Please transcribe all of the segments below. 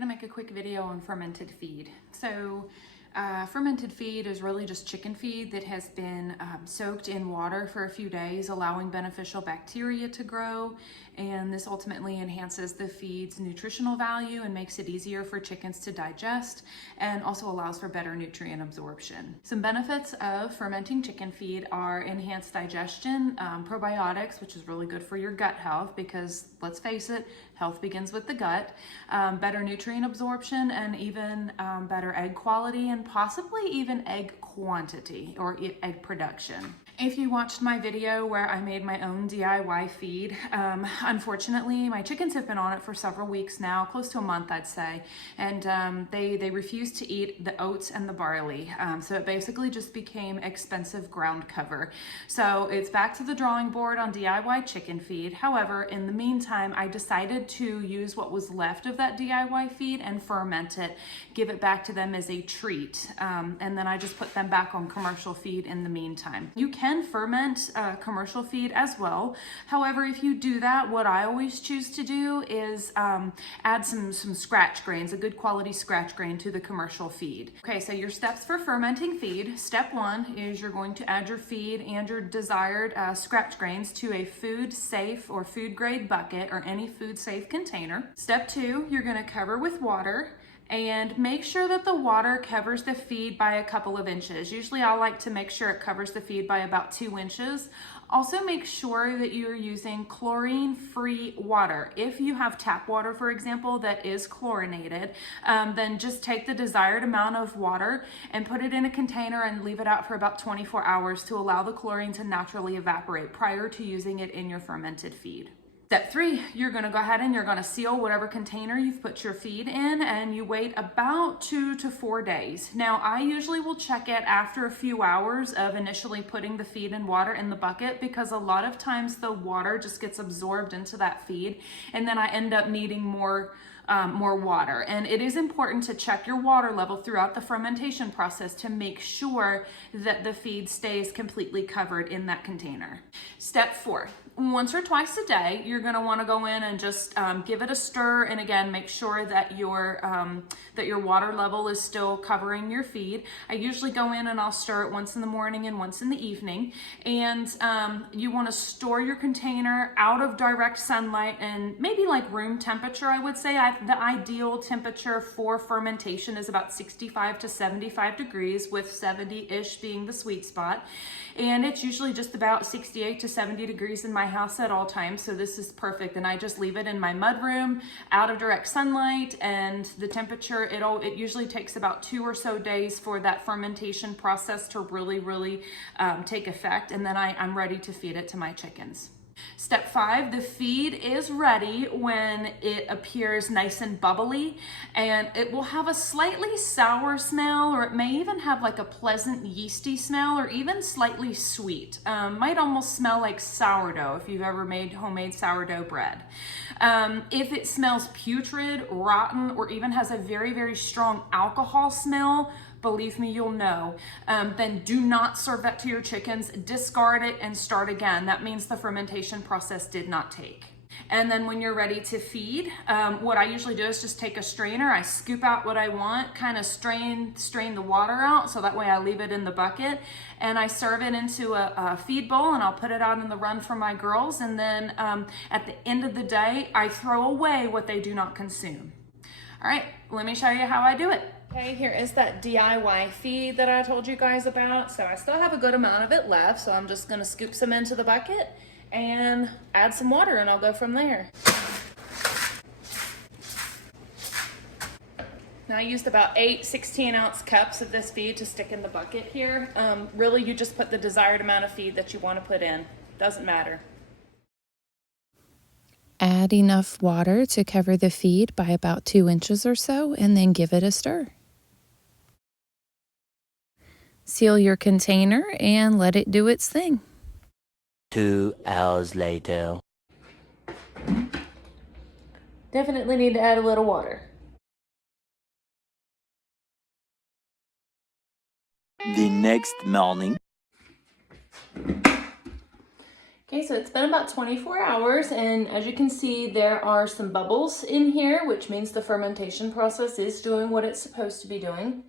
Gonna make a quick video on fermented feed. Fermented feed is really just chicken feed that has been soaked in water for a few days, allowing beneficial bacteria to grow, and this ultimately enhances the feed's nutritional value and makes it easier for chickens to digest, and also allows for better nutrient absorption. Some benefits of fermenting chicken feed are enhanced digestion, probiotics, which is really good for your gut health because, let's face it, health begins with the gut, better nutrient absorption, and even better egg quality, and possibly even egg quantity or egg production. If you watched my video where I made my own DIY feed, unfortunately my chickens have been on it for several weeks now, close to a month I'd say, and they refuse to eat the oats and the barley, so it basically just became expensive ground cover. So it's back to the drawing board on DIY chicken feed. However, in the meantime, I decided to use what was left of that DIY feed and ferment it, give it back to them as a treat, and then I just put them back on commercial feed in the meantime. You can ferment commercial feed as well. However, if you do that, what I always choose to do is add some scratch grains, a good quality scratch grain to the commercial feed. Okay, so your steps for fermenting feed. Step 1 is you're going to add your feed and your desired scratch grains to a food safe or food grade bucket or any food safe container. Step 2, you're going to cover with water and make sure that the water covers the feed by a couple of inches. Usually I like to make sure it covers the feed by about 2 inches. Also make sure that you're using chlorine-free water. If you have tap water, for example, that is chlorinated, then just take the desired amount of water and put it in a container and leave it out for about 24 hours to allow the chlorine to naturally evaporate prior to using it in your fermented feed. Step 3, you're going to go ahead and you're going to seal whatever container you've put your feed in, and you wait about 2 to 4 days. Now, I usually will check it after a few hours of initially putting the feed and water in the bucket, because a lot of times the water just gets absorbed into that feed, and then I end up needing more water. And it is important to check your water level throughout the fermentation process to make sure that the feed stays completely covered in that container. Step 4, once or twice a day, you're going to want to go in and just give it a stir, and again, make sure that your water level is still covering your feed. I usually go in and I'll stir it once in the morning and once in the evening, and you want to store your container out of direct sunlight and maybe like room temperature. I would say the ideal temperature for fermentation is about 65 to 75 degrees, with 70-ish being the sweet spot, and it's usually just about 68 to 70 degrees in my house at all times, so this is perfect. And I just leave it in my mud room out of direct sunlight, and the temperature, it usually takes about 2 or so days for that fermentation process to really take effect, and then I'm ready to feed it to my chickens. Step 5, the feed is ready when it appears nice and bubbly, and it will have a slightly sour smell, or it may even have like a pleasant yeasty smell, or even slightly sweet. Might almost smell like sourdough if you've ever made homemade sourdough bread. If it smells putrid, rotten, or even has a very strong alcohol smell, believe me, you'll know, then do not serve that to your chickens. Discard it and start again. That means the fermentation process did not take. And then when you're ready to feed, what I usually do is just take a strainer, I scoop out what I want, kind of strain the water out, so that way I leave it in the bucket, and I serve it into a feed bowl, and I'll put it out in the run for my girls, and then at the end of the day, I throw away what they do not consume. All right, let me show you how I do it. Okay, here is that DIY feed that I told you guys about. So I still have a good amount of it left, so I'm just gonna scoop some into the bucket and add some water, and I'll go from there. Now I used about 8 16-ounce cups of this feed to stick in the bucket here. Really, you just put the desired amount of feed that you want to put in. Doesn't matter. Add enough water to cover the feed by about 2 inches or so, and then give it a stir. Seal your container and let it do its thing. 2 hours later. Definitely need to add a little water. The next morning. Okay, so it's been about 24 hours, and as you can see, there are some bubbles in here, which means the fermentation process is doing what it's supposed to be doing.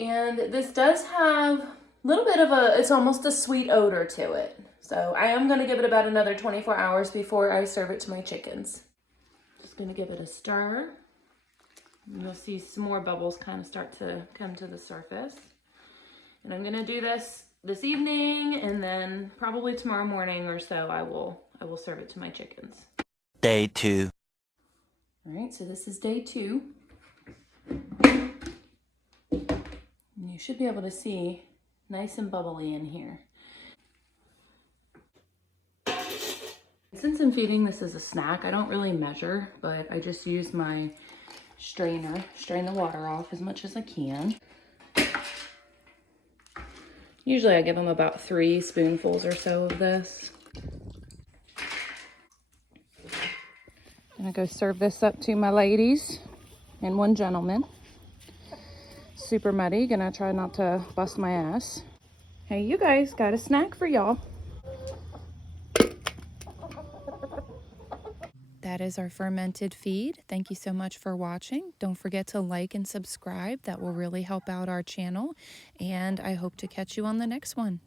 And this does have a little bit of it's almost a sweet odor to it. So I am gonna give it about another 24 hours before I serve it to my chickens. Just gonna give it a stir. And you'll see some more bubbles kind of start to come to the surface. And I'm gonna do this evening, and then probably tomorrow morning or so I will serve it to my chickens. Day 2. All right, so this is day 2. And you should be able to see nice and bubbly in here. Since I'm feeding this as a snack, I don't really measure, but I just use my strainer, strain the water off as much as I can. Usually I give them about 3 spoonfuls or so of this. I'm gonna go serve this up to my ladies and one gentleman. Super muddy, gonna try not to bust my ass. Hey, you guys, got a snack for y'all. That is our fermented feed. Thank you so much for watching. Don't forget to like and subscribe. That will really help out our channel. And I hope to catch you on the next one.